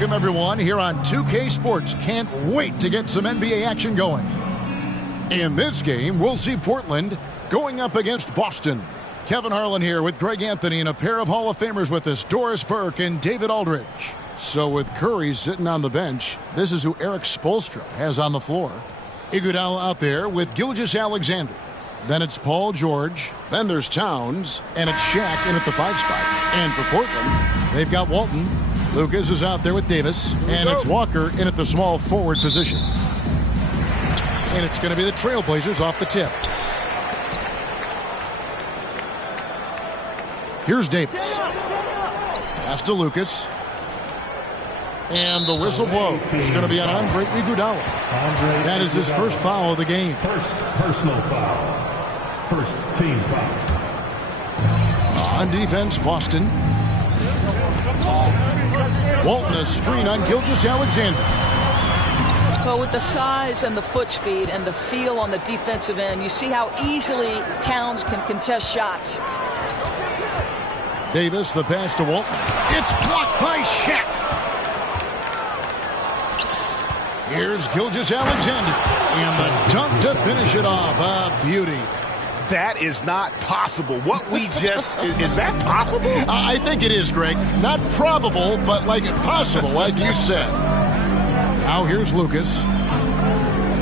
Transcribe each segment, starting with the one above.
Welcome, everyone, here on 2K Sports. Can't wait to get some NBA action going. In this game, we'll see Portland going up against Boston. Kevin Harlan here with Greg Anthony and a pair of Hall of Famers with us, Doris Burke and David Aldridge. So with Curry sitting on the bench, this is who Eric Spoelstra has on the floor. Iguodala out there with Gilgeous-Alexander. Then it's Paul George. Then there's Towns. And it's Shaq in at the 5 spot. And for Portland, they've got Walton. Lucas is out there with Davis. And it's Walker in at the small forward position. And it's going to be the Trailblazers off the tip. Here's Davis. Pass to Lucas. And the whistle blow is going to be on Andre Iguodala. That is his first foul of the game. First personal foul. First team foul. On defense, Boston. Walton, a screen on Gilgeous-Alexander. Well, with the size and the foot speed and the feel on the defensive end, you see how easily Towns can contest shots. Davis, the pass to Walton. It's blocked by Shaq. Here's Gilgeous-Alexander. And the dunk to finish it off. A beauty. That is not possible. What we just... is that possible? I think it is, Greg. Not probable, but like possible, like you said. Now here's Lucas.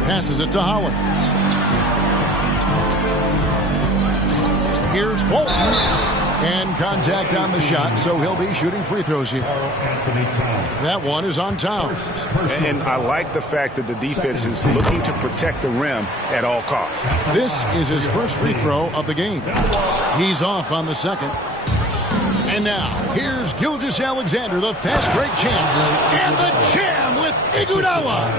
Passes it to Holland. Here's Walton. And contact on the shot, so he'll be shooting free throws here. That one is on Towns. And I like the fact that the defense is looking to protect the rim at all costs. This is his first free throw of the game. He's off on the second. And now, here's Gilgeous-Alexander, the fast break chance. And the jam with Iguodala.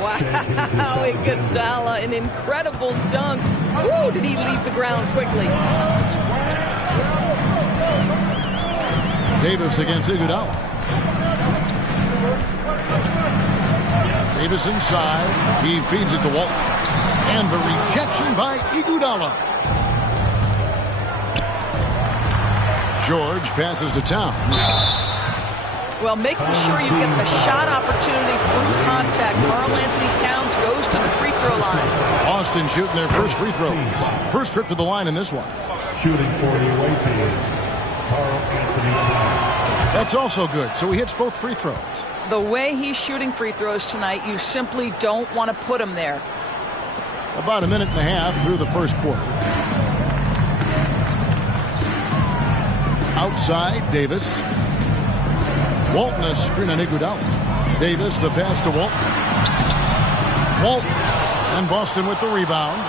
Wow, Iguodala, an incredible dunk. Woo, did he leave the ground quickly. Davis against Iguodala. Davis inside. He feeds it to Walton. And the rejection by Iguodala. George passes to Towns. Well, making sure you get the shot opportunity through contact. Karl-Anthony Towns goes to the free throw line. Boston shooting their first free throws. First trip to the line in this one. Shooting for the away team, Karl-Anthony Towns. That's also good, so he hits both free throws. The way he's shooting free throws tonight, you simply don't want to put him there. About a minute and a half through the first quarter. Outside, Davis. Walton, a screen on Iguodala. Davis, the pass to Walton. Walton, and Boston with the rebound.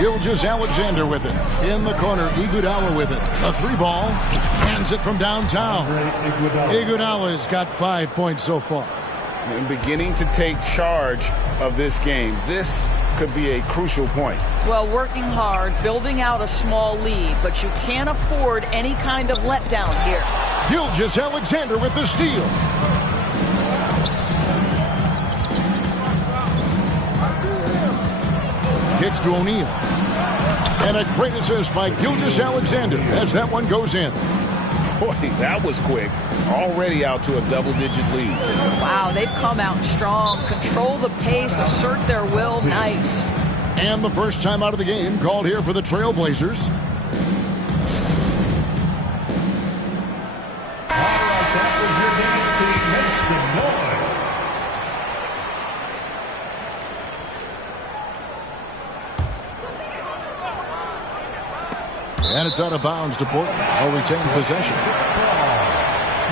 Gilgeous-Alexander with it. In the corner, Iguodala with it. A 3-ball. Hands it from downtown. Iguodala's got 5 points so far. And beginning to take charge of this game. This could be a crucial point. Well, working hard, building out a small lead, but you can't afford any kind of letdown here. Gilgeous-Alexander with the steal. Kicks to O'Neal. And a great assist by Gilgeous-Alexander as that one goes in. Boy, that was quick. Already out to a double-digit lead. Wow, they've come out strong. Control the pace, assert their will. Nice. And the first time out of the game called here for the Trailblazers. And it's out of bounds to Portland. They'll retain possession.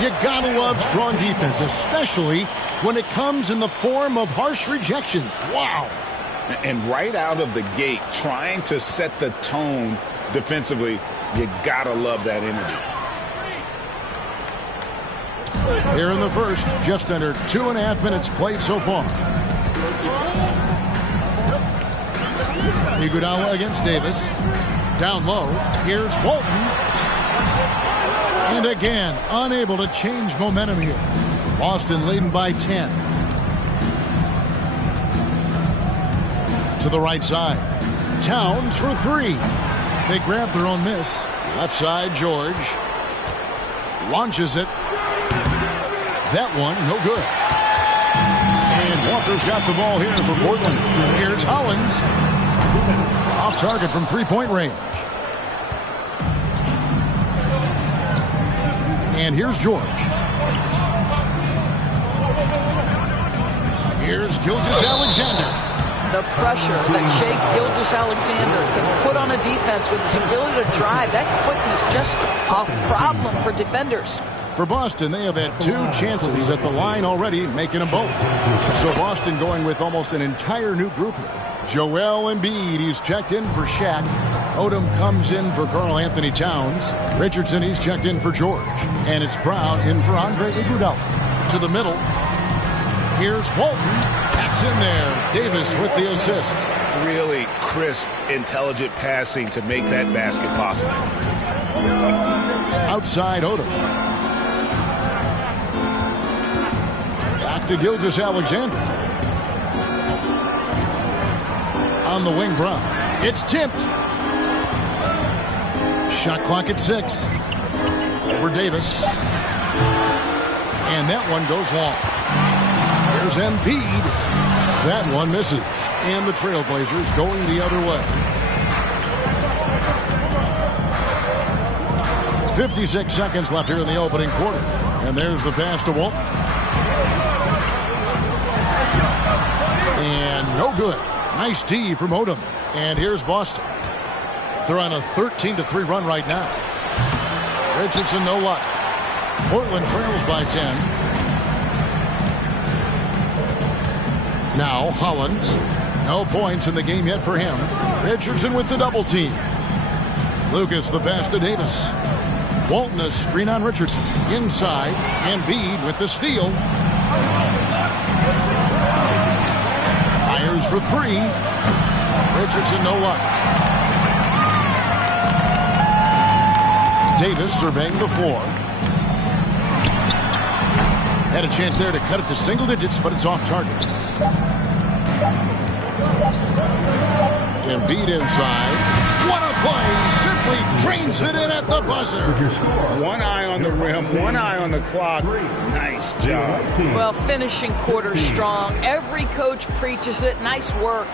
You gotta love strong defense, especially when it comes in the form of harsh rejections. Wow. And right out of the gate, trying to set the tone defensively, you gotta love that energy. Here in the first, just under 2.5 minutes played so far. Iguodala against Davis. Down low, here's Walton. And again, unable to change momentum here. Boston leading by 10. To the right side. Towns for 3. They grab their own miss. Left side, George. Launches it. That one, no good. And Walker's got the ball here for Portland. Here's Hollins. Off target from three-point range. And here's George. Here's Gilgeous-Alexander. The pressure that Shai Gilgeous-Alexander can put on a defense with his ability to drive, that quickness, just a problem for defenders. For Boston, they have had 2 chances at the line already, making them both. So Boston going with almost an entire new group here. Joel Embiid, he's checked in for Shaq. Odom comes in for Karl-Anthony Towns. Richardson, he's checked in for George. And it's Brown in for Andre Iguodala. To the middle. Here's Walton. That's in there. Davis with the assist. Really crisp, intelligent passing to make that basket possible. Outside Odom. Back to Gilgeous-Alexander. On the wing, Brown. It's tipped. Shot clock at 6. For Davis. And that one goes long. There's Embiid. That one misses. And the Trailblazers going the other way. 56 seconds left here in the opening quarter. And there's the pass to Walton. And no good. Nice D from Odom. And here's Boston. They're on a 13-3 run right now. Richardson, no luck. Portland trails by 10. Now Hollins. No points in the game yet for him. Richardson with the double team. Lucas the pass to Davis. Walton a screen on Richardson. Inside. Embiid with the steal. Fires for 3. Richardson no luck. Davis surveying the floor. Had a chance there to cut it to single digits, but it's off target. Embiid inside. What a play! Simply drains it in at the buzzer. One eye on the rim, one eye on the clock. Nice job. Well, finishing quarter strong. Every coach preaches it. Nice work.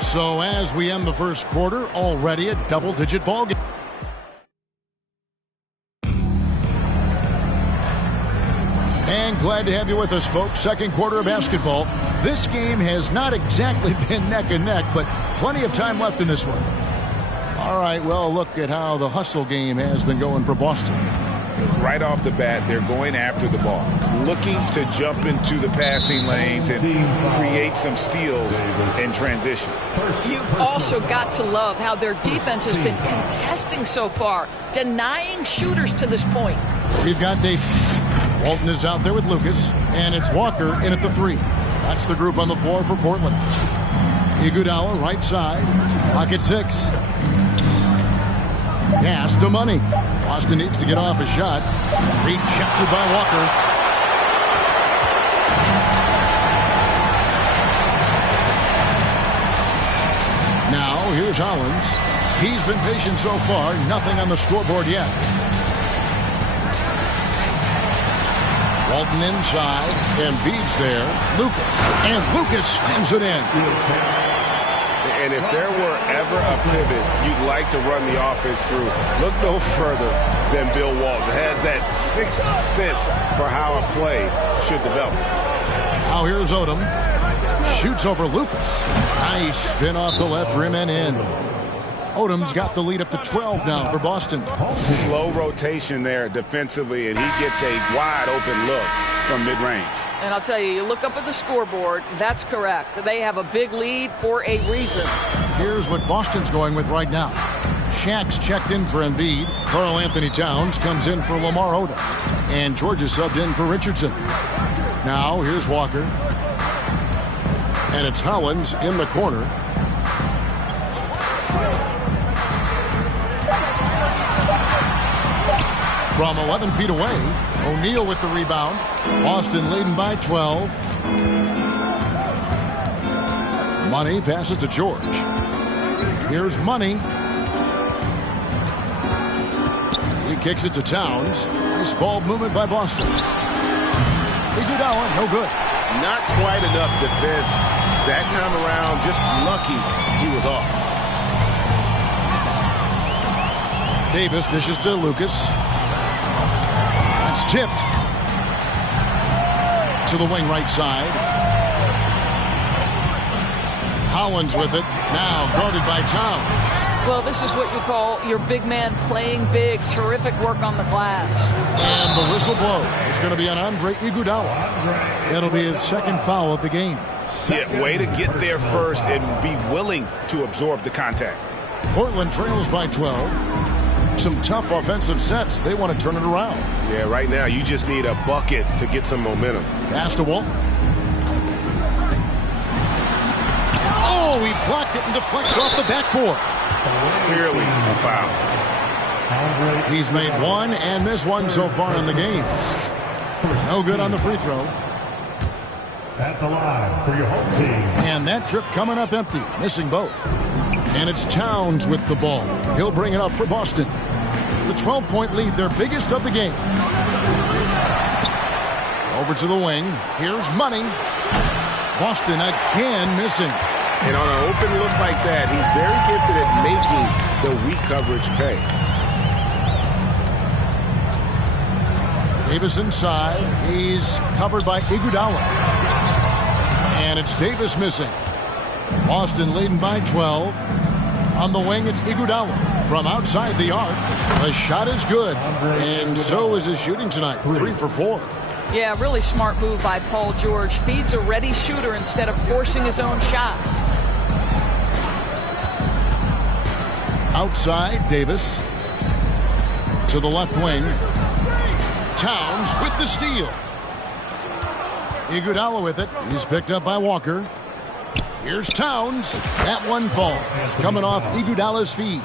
So as we end the first quarter, already a double-digit ball game. And glad to have you with us, folks. Second quarter of basketball. This game has not exactly been neck and neck, but plenty of time left in this one. All right, well, look at how the hustle game has been going for Boston. Right off the bat, they're going after the ball, looking to jump into the passing lanes and create some steals in transition. You've also got to love how their defense has been contesting so far, denying shooters to this point. We've got Davis. Walton is out there with Lucas, and it's Walker in at the 3. That's the group on the floor for Portland. Iguodala, right side. Clock at 6. Pass to Money. Boston needs to get off a shot. Rejected by Walker. Now, here's Hollins. He's been patient so far. Nothing on the scoreboard yet. Walton inside. Embiid's there. Lucas. And Lucas slams it in. And if there were ever a pivot you'd like to run the offense through, look no further than Bill Walton. Has that sixth sense for how a play should develop. Now here's Odom. Shoots over Lucas. Nice spin off the left rim and in. Odom's got the lead up to 12 now for Boston. Slow rotation there defensively, and he gets a wide open look from mid-range. And I'll tell you, you look up at the scoreboard, that's correct. They have a big lead for a reason. Here's what Boston's going with right now. Shaq's checked in for Embiid. Karl-Anthony Towns comes in for Lamar Odom. And George is subbed in for Richardson. Now here's Walker. And it's Hollins in the corner. From 11 feet away, O'Neal with the rebound. Boston leading by 12. Money passes to George. Here's Money. He kicks it to Towns. Nice ball movement by Boston. Iguodala, no good. Not quite enough defense that time around. Just lucky he was off. Davis dishes to Lucas. That's tipped to the wing right side. Collins with it. Now guarded by Towns. Well, this is what you call your big man playing big. Terrific work on the glass. And the whistle blows. It's going to be on Andre Iguodala. That'll be his second foul of the game. Yeah, way to get there first and be willing to absorb the contact. Portland trails by 12. Some tough offensive sets. They want to turn it around. Yeah, right now you just need a bucket to get some momentum. Pass to Walton. Oh, he blocked it and deflects off the backboard. Clearly a foul. He's made one and missed one so far in the game. No good on the free throw. At the line for your home team. And that trip coming up empty, missing both. And it's Towns with the ball. He'll bring it up for Boston. The 12-point lead, their biggest of the game. Over to the wing. Here's Money. Boston again missing. And on an open look like that, he's very gifted at making the weak coverage pay. Davis inside. He's covered by Iguodala. And it's Davis missing. Boston leading by 12. On the wing, it's Iguodala. From outside the arc, the shot is good. And so is his shooting tonight. 3 for 4. Yeah, really smart move by Paul George. Feeds a ready shooter instead of forcing his own shot. Outside, Davis. To the left wing. Towns with the steal. Iguodala with it. He's picked up by Walker. Here's Towns. That one falls. Coming off Iguodala's feet.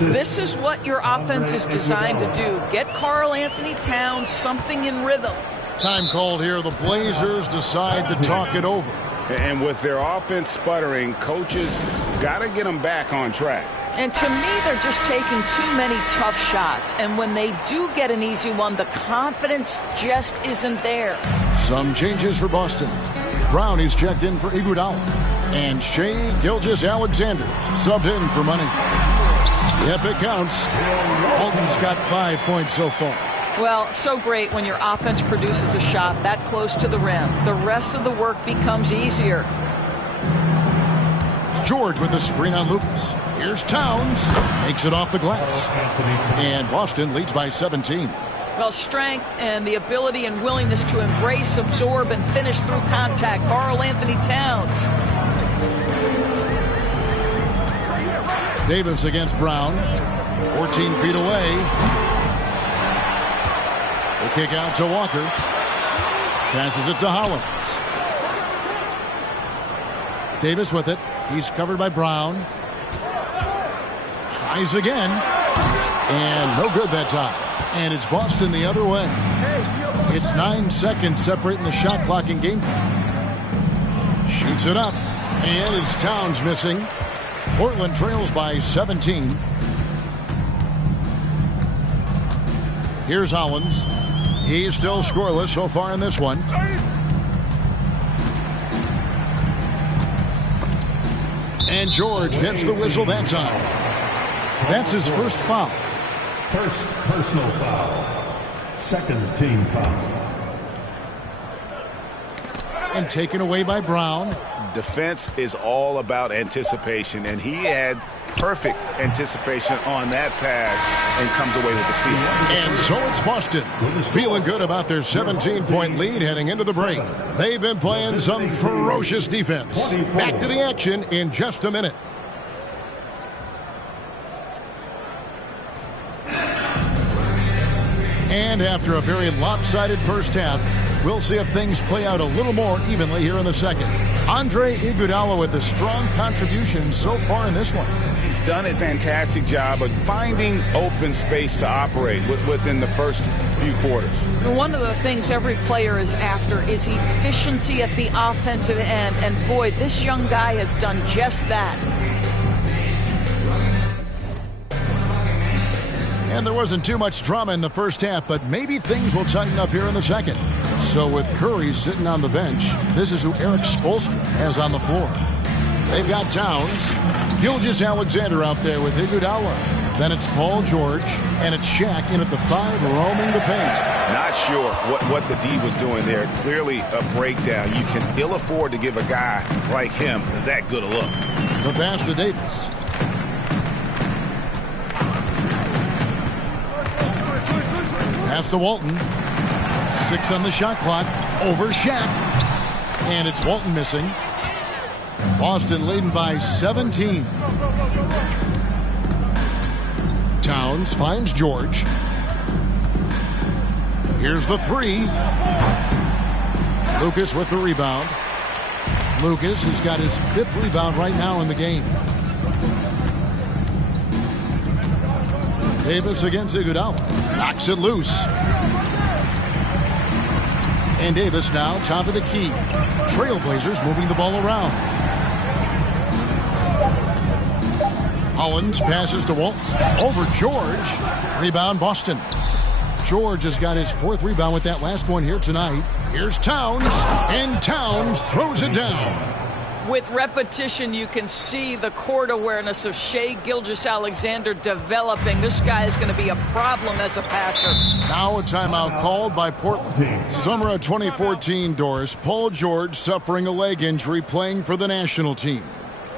This is what your offense is designed to do. Get Karl Anthony Towns something in rhythm. Time called here. The Blazers decide to talk it over. And with their offense sputtering, coaches got to get them back on track. And to me, they're just taking too many tough shots. And when they do get an easy one, the confidence just isn't there. Some changes for Boston. Brown is checked in for Iguodala. And Shai Gilgeous-Alexander subbed in for Money. Yep, it counts. Alton's got 5 points so far. Well, so great when your offense produces a shot that close to the rim. The rest of the work becomes easier. George with the screen on Lucas. Here's Towns. Makes it off the glass. And Boston leads by 17. Well, strength and the ability and willingness to embrace, absorb, and finish through contact. Karl Anthony Towns. Davis against Brown. 14 feet away. The kick out to Walker. Passes it to Hollins. Davis with it. He's covered by Brown. Tries again. And no good that time. And it's Boston the other way. It's 9 seconds separating the shot clock and game. Shoots it up. And it's Towns missing. Portland trails by 17. Here's Hollins. He's still scoreless so far in this one. And George gets the whistle that time. That's his first foul. First personal foul. Second team foul. And taken away by Brown. Defense is all about anticipation, and he had perfect anticipation on that pass and comes away with the steal. And so it's Boston, feeling good about their 17-point lead heading into the break. They've been playing some ferocious defense. Back to the action in just a minute. And after a very lopsided first half, we'll see if things play out a little more evenly here in the second. Andre Iguodala with a strong contribution so far in this one. He's done a fantastic job of finding open space to operate within the first few quarters. One of the things every player is after is efficiency at the offensive end. And boy, this young guy has done just that. And there wasn't too much drama in the first half, but maybe things will tighten up here in the second. So with Curry sitting on the bench, this is who Eric Spoelstra has on the floor. They've got Towns, Gilgeous-Alexander out there with Iguodala. Then it's Paul George, and it's Shaq in at the 5, roaming the paint. Not sure what the D was doing there. Clearly a breakdown. You can ill afford to give a guy like him that good a look. The pass to Davis. Pass to Walton. 6 on the shot clock. Over Shaq. And it's Walton missing. Boston leading by 17. Towns finds George. Here's the 3. Lucas with the rebound. Lucas has got his 5th rebound right now in the game. Davis against Iguodala. Knocks it loose. And Davis now top of the key. Trailblazers moving the ball around. Hollins passes to Walton. Over George. Rebound Boston. George has got his 4th rebound with that last one here tonight. Here's Towns. And Towns throws it down. With repetition, you can see the court awareness of Shai Gilgeous-Alexander developing. This guy is going to be a problem as a passer. Now a timeout called by Portland. Summer of 2014, Doris. Paul George suffering a leg injury playing for the national team.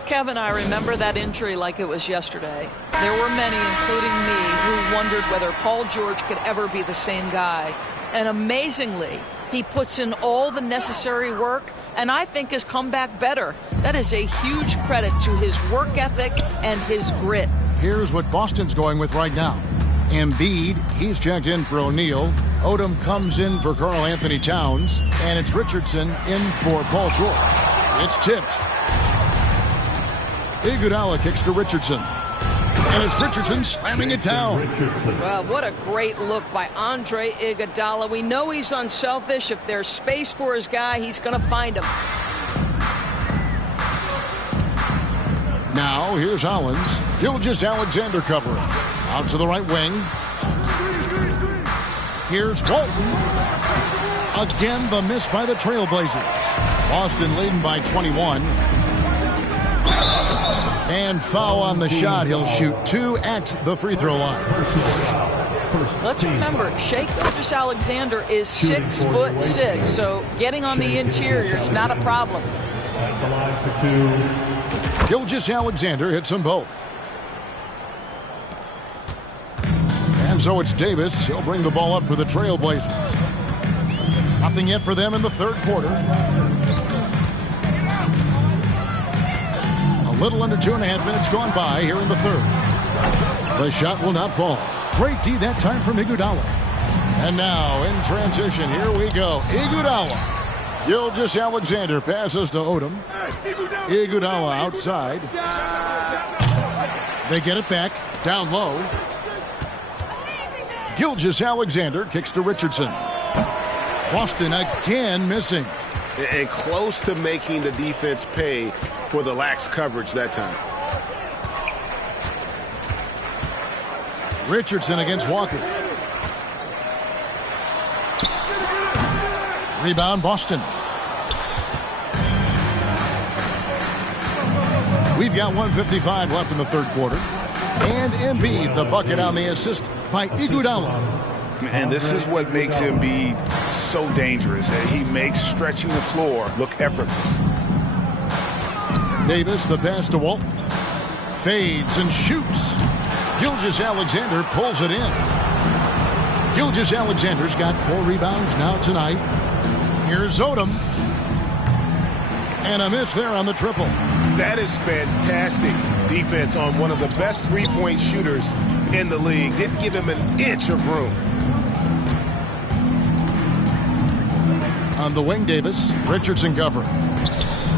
Kevin, I remember that injury like it was yesterday. There were many, including me, who wondered whether Paul George could ever be the same guy. And amazingly, he puts in all the necessary work, and I think has come back better. That is a huge credit to his work ethic and his grit. Here's what Boston's going with right now. Embiid, he's checked in for O'Neal. Odom comes in for Karl Anthony Towns. And it's Richardson in for Paul George. It's tipped. Iguodala kicks to Richardson. And it's Richardson slamming it down. Well, what a great look by Andre Iguodala. We know he's unselfish. If there's space for his guy, he's going to find him. Now, here's Hollins. Gilgeous-Alexander covering. Out to the right wing. Here's Walton. Again, the miss by the Trailblazers. Boston leading by 21. And foul on the shot. He'll shoot 2 at the free throw line. Let's remember, Shai Gilgeous-Alexander is 6'6", so getting on the interior is not a problem. At the line for 2. Gilgeous-Alexander hits them both. And so it's Davis. He'll bring the ball up for the Trailblazers. Nothing yet for them in the third quarter. A little under 2.5 minutes gone by here in the third. The shot will not fall. Great D that time from Iguodala. And now in transition, here we go. Iguodala. Gilgeous-Alexander passes to Odom. Iguodala outside. They get it back. Down low. Gilgeous-Alexander kicks to Richardson. Boston again missing. And close to making the defense pay for the lax coverage that time. Richardson against Walker. Rebound Boston. We've got 1:55 left in the third quarter. And Embiid, the bucket on the assist by Iguodala. And this is what makes Embiid so dangerous. He makes stretching the floor look effortless. Davis, the pass to Walton. Fades and shoots. Gilgeous-Alexander pulls it in. Gilgeous-Alexander's got 4 rebounds now tonight. Here's Odom. And a miss there on the triple. That is fantastic defense on one of the best three-point shooters in the league. Didn't give him an inch of room. On the wing, Davis. Richardson covering.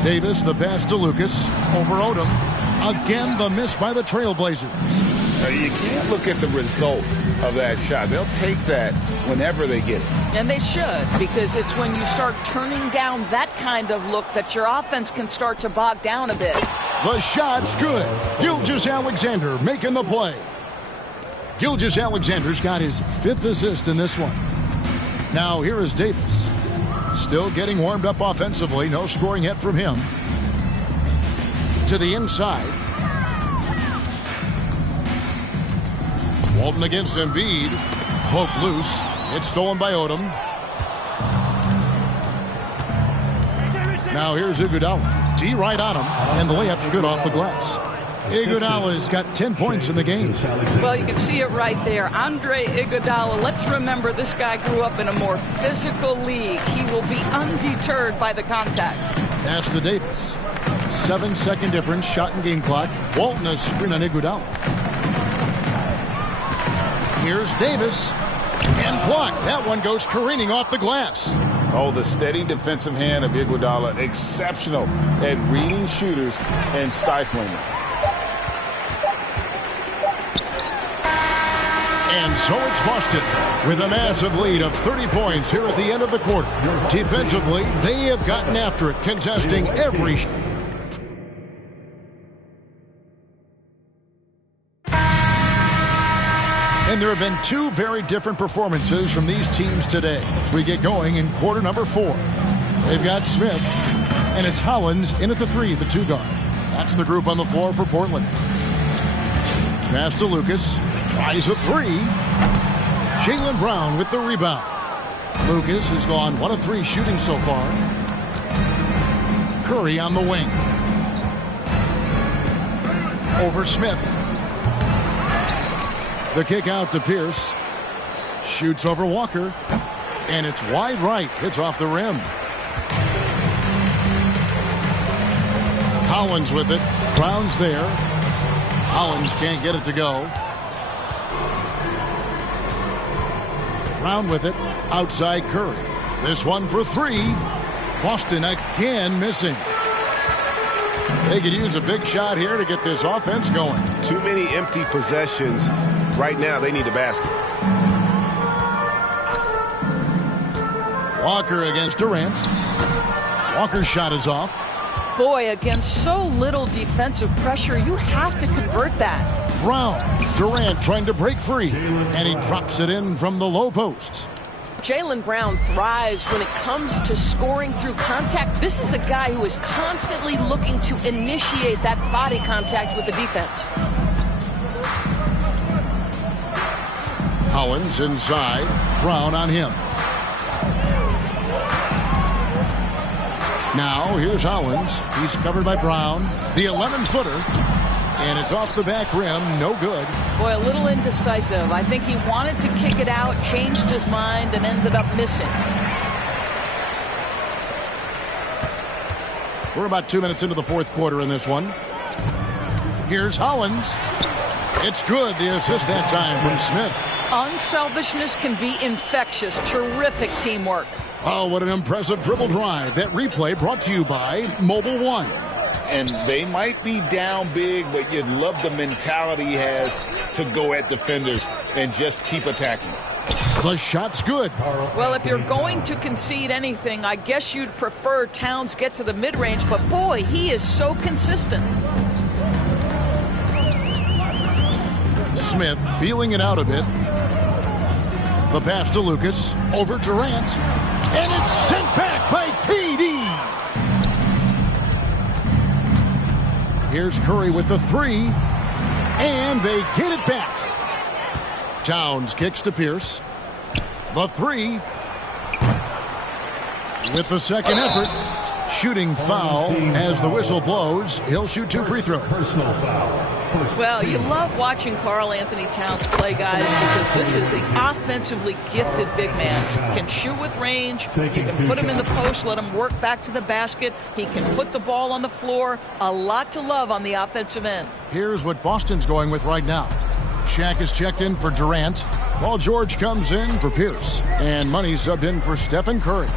Davis, the pass to Lucas. Over Odom. Again, the miss by the Trailblazers. You can't look at the result of that shot. They'll take that whenever they get it. And they should, because it's when you start turning down that kind of look that your offense can start to bog down a bit. The shot's good. Gilgeous-Alexander making the play. Gilgeous-Alexander's got his 5th assist in this one. Now here is Davis. Still getting warmed up offensively. No scoring yet from him. To the inside. Walton against Embiid. Poked loose. It's stolen by Odom. Now here's Iguodala. D right on him. And the layup's good off the glass. Iguodala's got 10 points in the game. Well, you can see it right there. Andre Iguodala. Let's remember this guy grew up in a more physical league. He will be undeterred by the contact. Pass to Davis. 7-second difference. Shot and game clock. Walton a screen on Iguodala. Here's Davis. And blocked. That one goes careening off the glass. Oh, the steady defensive hand of Iguodala. Exceptional at reading shooters and stifling them. And so it's Boston with a massive lead of 30 points here at the end of the quarter. Defensively, they have gotten after it, contesting every shot. And there have been 2 very different performances from these teams today as we get going in quarter number 4. They've got Smith, and it's Hollins in at the 3, the 2 guard. That's the group on the floor for Portland. Pass to Lucas. Tries a 3. Jaylen Brown with the rebound. Lucas has gone 1 of 3 shooting so far. Curry on the wing. Over Smith. The kick out to Pierce. Shoots over Walker. And it's wide right. It's off the rim. Hollins with it. Brown's there. Hollins can't get it to go. Brown with it. Outside Curry. This one for 3. Boston again missing. They could use a big shot here to get this offense going. Too many empty possessions. Right now, they need a basket. Walker against Durant. Walker's shot is off. Boy, against so little defensive pressure, you have to convert that. Brown. Durant trying to break free. And he drops it in from the low post. Jaylen Brown thrives when it comes to scoring through contact. This is a guy who is constantly looking to initiate that body contact with the defense. Hollins inside. Brown on him. Now here's Hollins. He's covered by Brown. The 11-footer. And it's off the back rim. No good. Boy, a little indecisive. I think he wanted to kick it out, changed his mind, and ended up missing. We're about 2 minutes into the 4th quarter in this one. Here's Hollins. It's good. The assist that time from Smith. Unselfishness can be infectious. Terrific teamwork. Oh, what an impressive dribble drive. That replay brought to you by Mobile One. And they might be down big, but you'd love the mentality he has to go at defenders and just keep attacking. The shot's good. Well, if you're going to concede anything, I guess you'd prefer Towns get to the mid-range, but boy, he is so consistent. Smith feeling it out a bit. The pass to Lucas. Over Durant. And it's sent back by KD. Here's Curry with the 3. And they get it back. Towns kicks to Pierce. The 3. With the second effort. Shooting foul as the whistle blows. He'll shoot 2 free throws. Personal foul. Well, you love watching Karl Anthony Towns play, guys, because this is an offensively gifted big man. Can shoot with range. You can put him in the post, let him work back to the basket. He can put the ball on the floor. A lot to love on the offensive end. Here's what Boston's going with right now. Shaq is checked in for Durant, while George comes in for Pierce. And Money subbed in for Stephen Curry.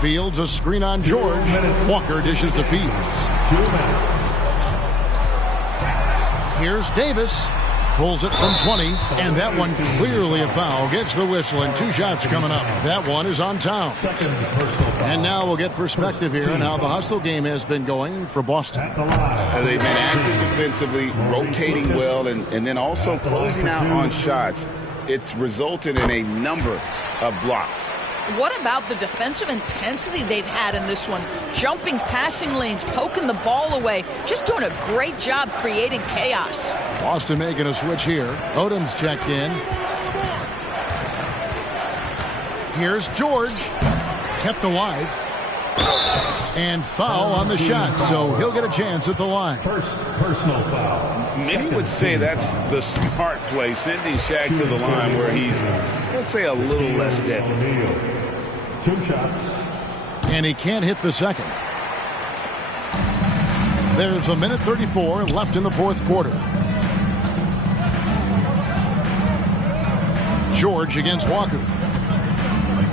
Fields a screen on George. Walker dishes to Fields. Here's Davis. Pulls it from 20, and that one clearly a foul. Gets the whistle, and 2 shots coming up. That one is on town. And now we'll get perspective here on how the hustle game has been going for Boston. They've been active defensively, rotating well, and then also closing out on shots. It's resulted in a number of blocks. What about the defensive intensity they've had in this one? Jumping passing lanes, poking the ball away, just doing a great job creating chaos. Boston making a switch here. Odom's checked in. Here's George. Kept alive. And foul on the shot, so he'll get a chance at the line. First personal foul. Many would say that's the smart play, sending Shaq to the line where he's, let's say, a little less deadly. 2 shots. And he can't hit the second. There's 1:34 left in the fourth quarter. George against Walker.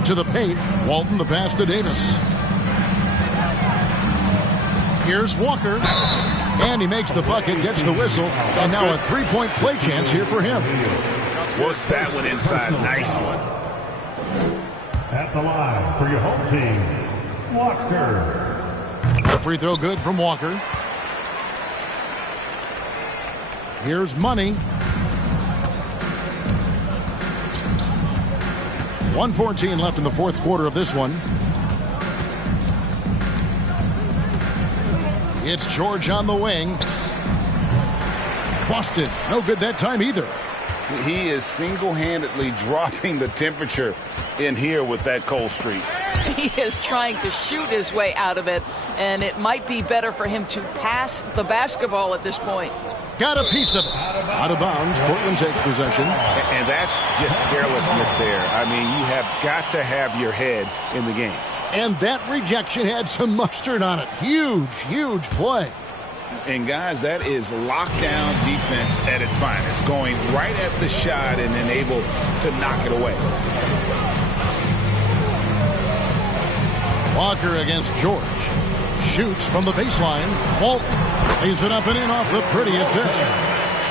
To the paint. Walton the pass to Davis. Here's Walker. And he makes the bucket, gets the whistle. And now a 3-point play chance here for him. Worked that one inside nicely. At the line for your home team, Walker. A free throw good from Walker. Here's Money. 1:14 left in the fourth quarter of this one. It's George on the wing. Boston, no good that time either. He is single-handedly dropping the temperature in here with that cold streak. He is trying to shoot his way out of it, and it might be better for him to pass the basketball at this point. Got a piece of it. Out of bounds, Portland takes possession. And that's just carelessness there. I mean, you have got to have your head in the game. And that rejection had some mustard on it. Huge, huge play. And, guys, that is lockdown defense at its finest, going right at the shot and then able to knock it away. Walker against George. Shoots from the baseline. Walton lays it up and in off the pretty assist.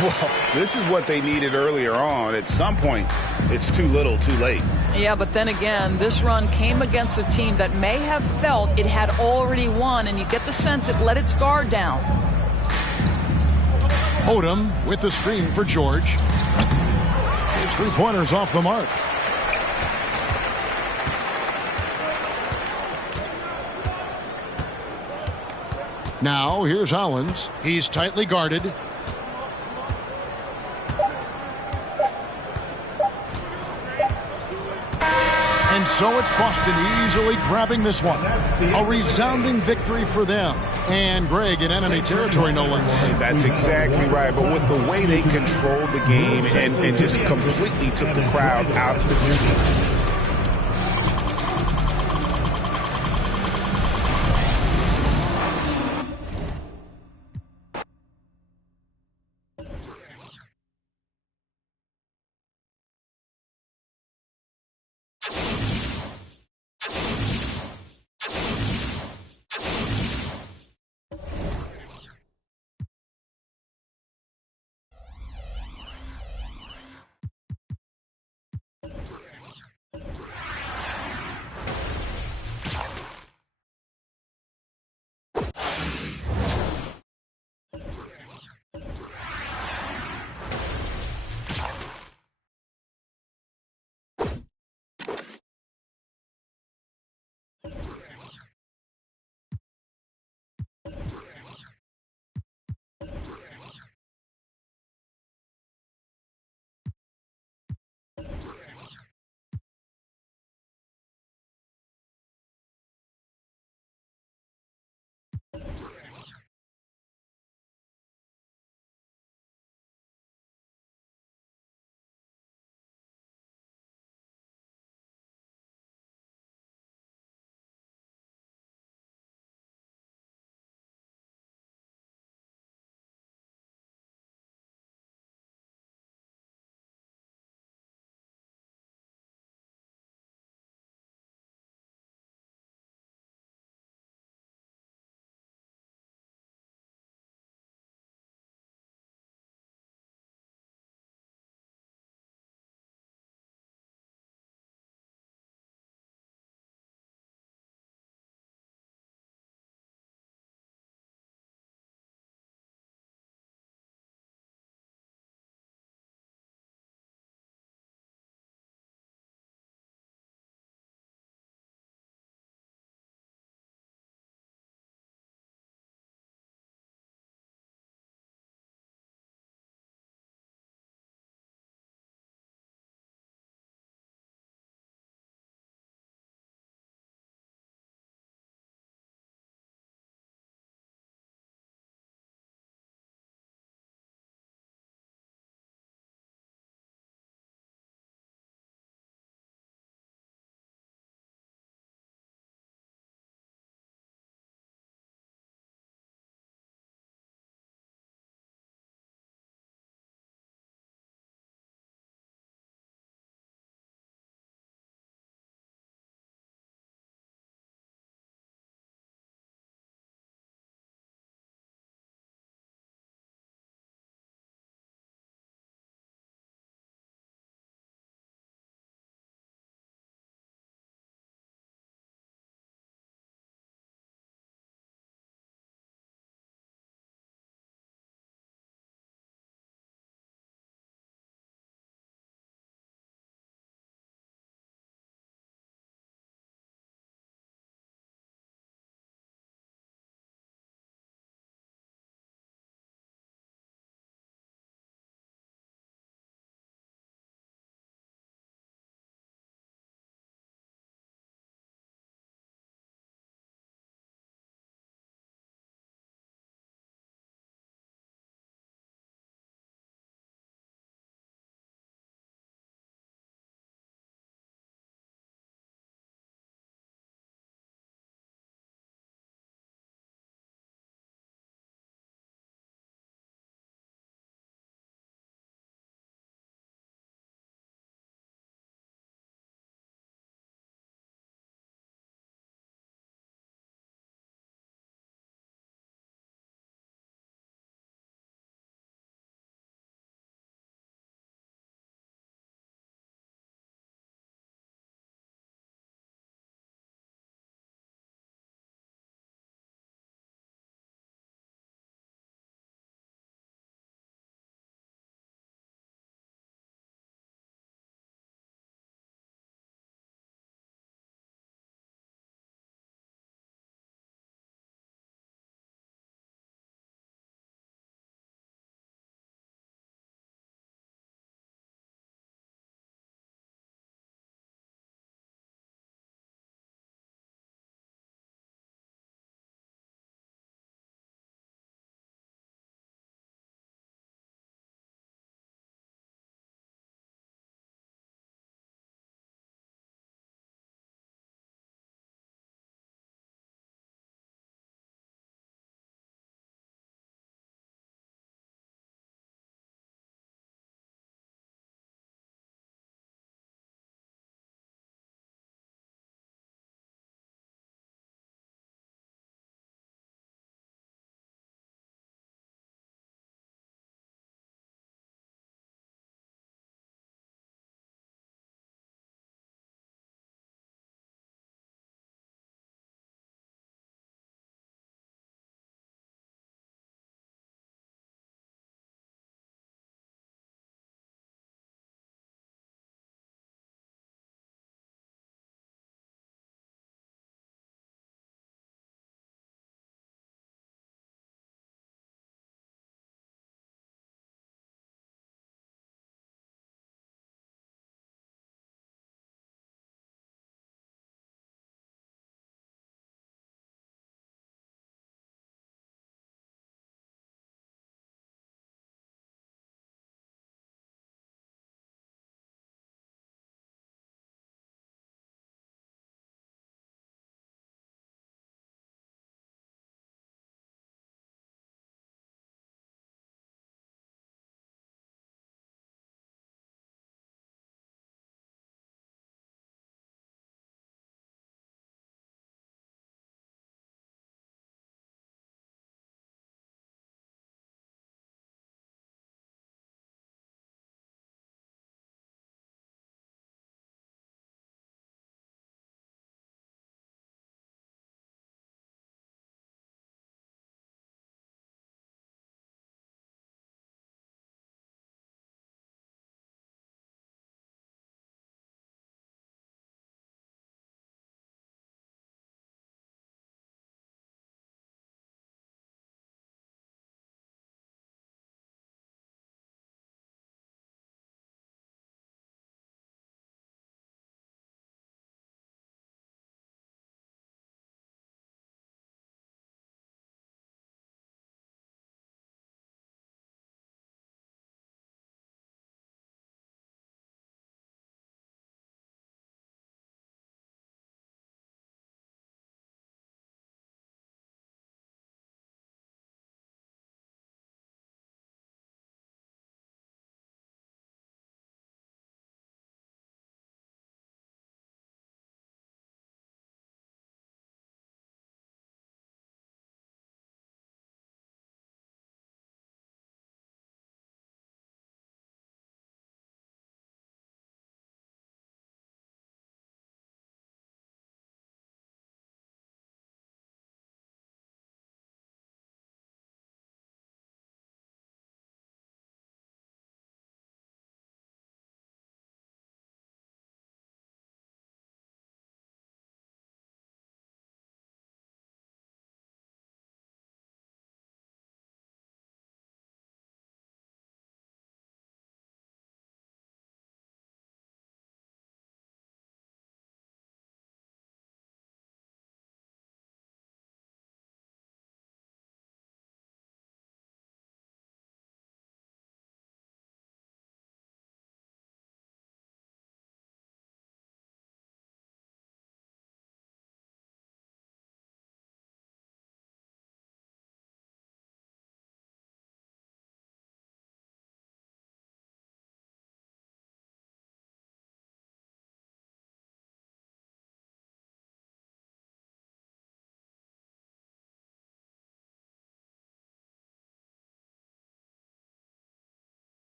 Well, this is what they needed earlier on. At some point, it's too little, too late. Yeah, but then again, this run came against a team that may have felt it had already won, and you get the sense it let its guard down. Odom with the screen for George. His 3-pointers off the mark. Now, here's Hollins. He's tightly guarded. And so it's Boston easily grabbing this one. A resounding victory for them. And Greg in enemy territory, no less. That's exactly right. But with the way they controlled the game and just completely took the crowd out of the game,